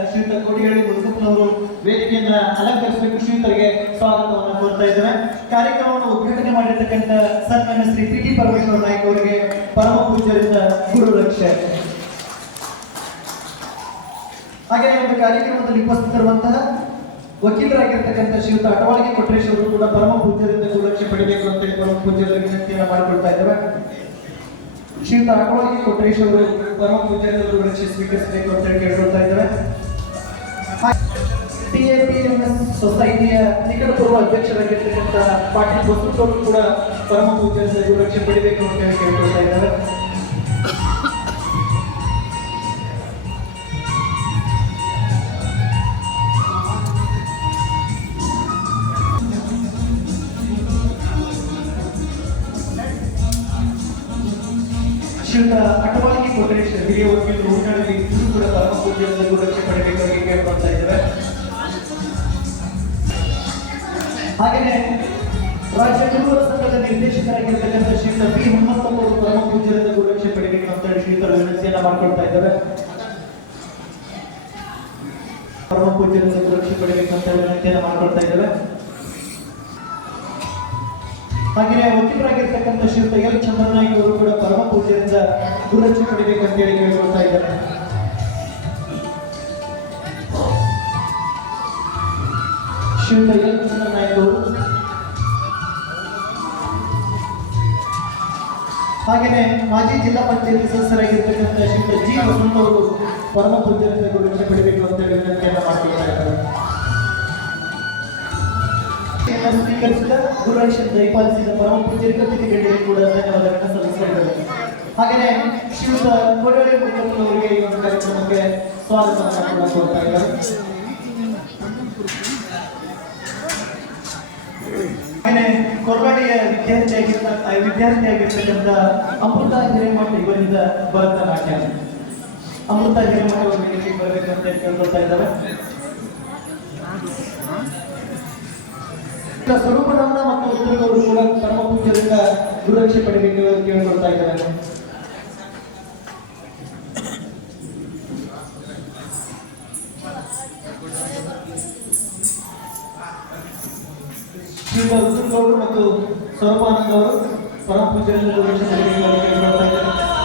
ಶ್ರೀಯುತ ಕೋಟಿಗಳ್ಳಿ ಮುರುಗಪ್ಪನವರು ವೇದಿಕೆಯನ್ನ ಅಲಂಕರಿಸಬೇಕು. ಶ್ರೀಯುತರಿಗೆ ಸ್ವಾಗತವನ್ನು ಕೋರ್ತಾ ಇದ್ದೇವೆ. ಕಾರ್ಯಕ್ರಮವನ್ನು ಉದ್ಘಾಟನೆ ಮಾಡಿರ್ತಕ್ಕಂಥ ಸನ್ಮಾನ್ಯ ಶ್ರೀ ಪಿ.ಟಿ. ಪರಮೇಶ್ವರ ನಾಯ್ಕ ಅವರಿಗೆ ಪರಮ ಪೂಜ್ಯರಿಂದ ಗುರು ರಕ್ಷೆ. ಹಾಗೆ ಒಂದು ಕಾರ್ಯಕ್ರಮದಲ್ಲಿ ಉಪಸ್ಥಿತರುವಂತಹ ವಕೀಲರಾಗಿರ್ತಕ್ಕಂಥ ಶ್ರೀಯುತ ಅಟವಾಳಗಿ ಕೊಟ್ರೇಶ್ ಅವರು ಕೂಡ ಪರಮ ಪೂಜ್ಯರಿಂದ ಗುರುರಕ್ಷೆ ಪಡಿಬೇಕು ಅಂತ ಹೇಳಿ ಪರಮ ಪೂಜ್ಯರ ವಿನಂತಿಯನ್ನು ಮಾಡಿಕೊಳ್ತಾ ಇದ್ದೇವೆ. ಶ್ರೀಯುತ ಅಟವಾಳಗಿ ಕೊಟ್ರೇಶ್ ಅವರು ಪರಮ ಪೂಜ್ಯರಿಂದ ಗುರುರಕ್ಷೆ ಸ್ವೀಕರಿಸಬೇಕು ಅಂತ ಹೇಳಿ ಕೇಳ್ಕೊಳ್ತಾ ಇದ್ದೇವೆ. ಟಿಎಪಿಎಂಎಸ್ ಸೊಸೈಟಿಯ ನಿಕಟಪೂರ್ವ ಅಧ್ಯಕ್ಷರಾಗಿರ್ತಕ್ಕಂಥ ಪಾಟೀಲ್ ಬಸವರಾಜ್ ಕೂಡ ಪರಮ ಪೂಜ್ಯರಿಂದ ಗುರುರಕ್ಷೆ ಪಡಿಬೇಕು ಅಂತ ಹೇಳಿ ಕೇಳ್ಕೊಳ್ತಾ ಇದ್ದಾರೆ. ಶ್ರೀಯುತ ಅಟವಾಳಗಿ ಕೊಟ್ರೇಶ್ ಹಿರಿಯ ವಕೀಲರು ಊಟದಲ್ಲಿ ಕೂಡ ಪರಮ ಪೂಜ್ಯರಿಂದ ಗುರುರಕ್ಷೆ ಪಡಿಬೇಕಾಗಿ ಕೇಳ್ಕೊಳ್ತಾ ಇದ್ದೇವೆ. ಹಾಗೆಯೇ ರಾಜ್ಯ ಗುರುವರ ಸಂಘದ ನಿರ್ದೇಶಕರಾಗಿರ್ತಕ್ಕಂಥ ಶ್ರೀಯುತ ಬಿ ಹನುಮಂತಪ್ಪ ಅವರು ಪರಮ ಪೂಜ್ಯರಿಂದ ಗುರುರಕ್ಷೆ ಪಡಿಬೇಕು ಅಂತ ಹೇಳಿ ಶ್ರೀಯುತರ ವಿನಂತಿಯನ್ನ ಮಾಡ್ಕೊಳ್ತಾ ಇದ್ದೇವೆ. ಪರಮ ಪೂಜ್ಯರಿಂದ ಗುರುರಕ್ಷೆ ಪಡಿಬೇಕು ಅಂತ ಹೇಳಿ ವಿನಂತಿಯನ್ನ ಮಾಡ್ಕೊಳ್ತಾ ಇದ್ದೇವೆ. ಹಾಗೆಯೇ ವಕೀಲರಾಗಿರ್ತಕ್ಕಂಥ ಶ್ರೀಯುತ ಎಲ್ ಚಂದ್ರನಾಯ್ಕ ಅವರು ಕೂಡ ಪರಮ ಪೂಜ್ಯರಿಂದ ಗುರುರಕ್ಷೆ ಪಡಿಬೇಕು ಅಂತ ಹೇಳಿ ಕೇಳ್ಕೊಳ್ತಾ ಇದ್ದಾರೆ. ಶ್ರೀಯುತ ಎಲ್ ಚಂದ್ರನಾಯ್ಕ ಅವರು ಹಾಗೆಯೇ ಮಾಜಿ ಜಿಲ್ಲಾ ಪಂಚಾಯತ್ ಸದಸ್ಯರಾಗಿರ್ತಕ್ಕಂಥ ಶ್ರೀಯುತ ಜಿ ವಸಂತ ಅವರು ಪರಮ ಪೂಜ್ಯರಿಂದ ಗುರುರಕ್ಷೆ ಪಡಿಬೇಕು ಅಂತ ಹೇಳಿ ವಿನಂತಿಯನ್ನ ಮಾಡ್ಕೊಳ್ತಾ ಇದ್ದಾರೆ. ಸ್ವೀಕರಿಸಿದ ಗುರುರಕ್ಷೆ ದಯಪಾಲಿಸಿದ ಪರಮ ಪೂಜ್ಯರಿಗೆ ತಿಥಿಗಳಿಗೆ ಕೂಡ ಧನ್ಯವಾದಗಳನ್ನು ಸಲ್ಲಿಸಿದ್ದಾರೆ. ಹಾಗೆಯೇ ಶ್ರೀಯುತ ಕೋಟಳ್ಳಿ ಮುರುಗಪ್ಪನವರಿಗೆ ಈ ಒಂದು ಕಾರ್ಯಕ್ರಮಕ್ಕೆ ಸ್ವಾಗತವನ್ನು ಕೋರ್ತಾ ಇದ್ದಾರೆ. ಹಾಗೆಯೇ ಕೊರವಾಡಿಯ ವಿದ್ಯಾರ್ಥಿಯಾಗಿರ್ತಕ್ಕಂಥ ಅಮೃತ ಹಿರೇಮಠ ಇವರಿಂದ ಭರತನಾಟ್ಯ ಅಮೃತ ಹಿರೇಮಠ ಅವರ ವೇದಿಕೆಗೆ ಬರಬೇಕು ಅಂತ ಕೇಳ್ಕೊಳ್ತಾ ಇದ್ದಾರೆ. ಸ್ವರೂಪನಂದ ಮತ್ತು ಉತ್ತರಗೌಡರು ಕೂಡ ಪರಮ ಪೂಜ್ಯರಿಂದ ಗುರುರಕ್ಷೆ ಪಡಿಬೇಕು ಅಂತ ಕೇಳ್ಕೊಳ್ತಾ ಇದ್ದಾರೆ. ಶ್ರೀಯುತ ಉತ್ತರಗೌಡರು ಮತ್ತು ಸ್ವರೂಪಾನಂದ ಅವರು ಪರಮ ಪೂಜ್ಯರಿಂದ ಗುರುರಕ್ಷೆ ಪಡಿಬೇಕು ಅಂತ ಕೇಳ್ಕೊಳ್ತಾ ಇದ್ದಾರೆ.